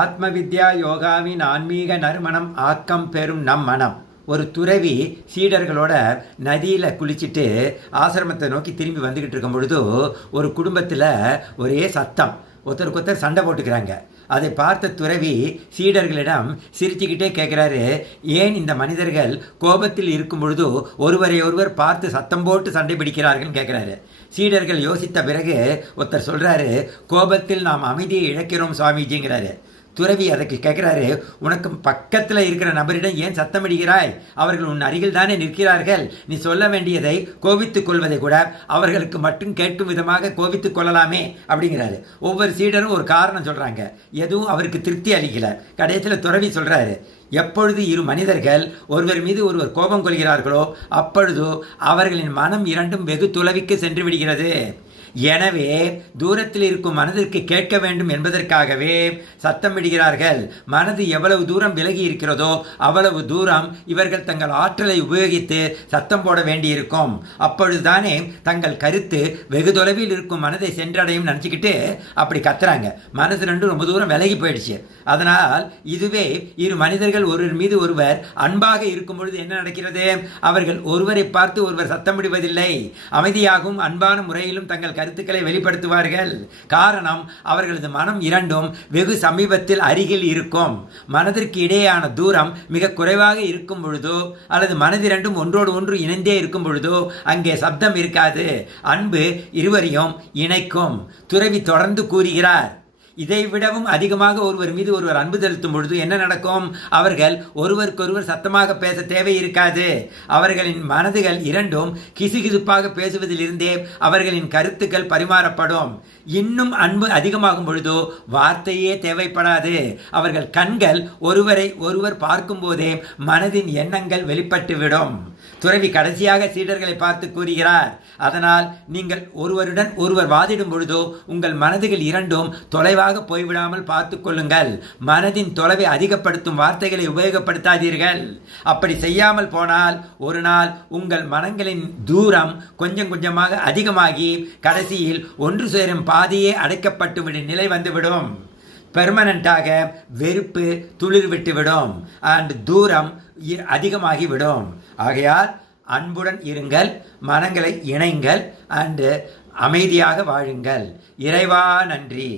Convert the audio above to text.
ஆத்ம வித்யா யோகாவின் ஆன்மீக நறுமணம் ஆக்கம் பெறும் நம் மனம். ஒரு துறவி சீடர்களோட நதியில் குளிச்சுட்டு ஆசிரமத்தை நோக்கி திரும்பி வந்துக்கிட்டு இருக்கும் பொழுது ஒரு குடும்பத்தில் ஒரே சத்தம், ஒருத்தருக்கு ஒருத்தர் சண்டை போட்டுக்கிறாங்க. அதை பார்த்த துறவி சீடர்களிடம் சிரிச்சுக்கிட்டே கேட்குறாரு, ஏன் இந்த மனிதர்கள் கோபத்தில் இருக்கும் பொழுது ஒருவரை ஒருவர் பார்த்து சத்தம் போட்டு சண்டை பிடிக்கிறார்கள் கேட்குறாரு. சீடர்கள் யோசித்த பிறகு ஒருத்தர் சொல்கிறாரு, கோபத்தில் நாம் அமைதியை இழக்கிறோம் சுவாமிஜிங்கிறாரு. துறவி அதற்கு கேட்குறாரு, உனக்கு பக்கத்தில் இருக்கிற நபரிடம் ஏன் சத்தமிடுகிறாய்? அவர்கள் உன் அருகில் தானே நிற்கிறார்கள். நீ சொல்ல வேண்டியதை கோபித்துக் கொள்வதை கூட அவர்களுக்கு மட்டும் கேட்கும் விதமாக கோபித்துக் கொள்ளலாமே அப்படிங்கிறாரு. ஒவ்வொரு சீடரும் ஒரு காரணம் சொல்கிறாங்க. எதுவும் அவருக்கு திருப்தி அளிக்கல. கடைசியில் துறவி சொல்கிறாரு, எப்பொழுது இரு மனிதர்கள் ஒருவர் மீது ஒருவர் கோபம் கொள்கிறார்களோ அப்பொழுது அவர்களின் மனம் இரண்டும் வெகு தொலைவுக்கு சென்று விடுகிறது. எனவே தூரத்தில் இருக்கும் மனதிற்கு கேட்க வேண்டும் என்பதற்காகவே சத்தமிடுகிறார்கள். மனது எவ்வளவு தூரம் விலகி இருக்கிறதோ அவ்வளவு தூரம் இவர்கள் தங்கள் ஆற்றலை உபயோகித்து சத்தம் போட வேண்டியிருக்கும். அப்பொழுதுதானே தங்கள் கருத்து வெகு தொலைவில் இருக்கும் மனதை சென்றடையும் நினச்சிக்கிட்டு அப்படி கத்துறாங்க. மனது ரெண்டும் ரொம்ப தூரம் விலகி போயிடுச்சு. அதனால் இதுவே இரு மனிதர்கள் ஒருவர் மீது ஒருவர் அன்பாக இருக்கும் பொழுது என்ன நடக்கிறது? அவர்கள் ஒருவரை பார்த்து ஒருவர் சத்தமிடுவதில்லை. அமைதியாகவும் அன்பான முறையிலும் தங்கள் கருத்துக்களை வெளிப்படுத்துவார்கள். காரணம், அவர்களது மனம் இரண்டும் வெகு சமீபத்தில் அருகில் இருக்கும். மனதிற்கு இடையேயான தூரம் மிக குறைவாக இருக்கும் பொழுதோ அல்லது மனதிரண்டும் ஒன்றோடு ஒன்று இணைந்தே இருக்கும் பொழுதோ அங்கே சப்தம் இருக்காது. அன்பு இருவரையும் இணைக்கும். துறவி தொடர்ந்து கூறுகிறார், இதை விடவும் அதிகமாக ஒருவர் மீது ஒருவர் அன்பு செலுத்தும் பொழுது என்ன நடக்கும்? அவர்கள் ஒருவருக்கொருவர் சத்தமாக பேச தேவை இருக்காது. அவர்களின் மனதுகள் இரண்டும் கிசுகிசுப்பாக பேசுவதிலிருந்தே அவர்களின் கருத்துக்கள் பரிமாறப்படும். இன்னும் அன்பு அதிகமாகும் பொழுதோ வார்த்தையே தேவைப்படாது. அவர்கள் கண்கள் ஒருவரை ஒருவர் பார்க்கும் போதே மனதின் எண்ணங்கள் வெளிப்பட்டுவிடும். துறவி கடைசியாக சீடர்களை பார்த்து கூறுகிறார், அதனால் நீங்கள் ஒருவருடன் ஒருவர் வாதிடும் பொழுதோ உங்கள் மனதுகள் இரண்டும் தொலைவாக போய்விடாமல் பார்த்து கொள்ளுங்கள். மனதின் தொலைவை அதிகப்படுத்தும் வார்த்தைகளை உபயோகப்படுத்தாதீர்கள். அப்படி செய்யாமல் போனால் ஒரு நாள் உங்கள் மனங்களின் தூரம் கொஞ்சம் கொஞ்சமாக அதிகமாகி கடைசியில் ஒன்று சேரும் பாதியே அடைக்கப்பட்டுவிடும் நிலை வந்துவிடும். பெர்மனண்டாக வெறுப்பு துளிர் விட்டுவிடும் அண்ட் தூரம் அதிகமாகிவிடும். ஆகையால் அன்புடன் இருங்கள், மனங்களை இணைங்கள் அண்டு அமைதியாக வாழுங்கள். இறைவா நன்றி.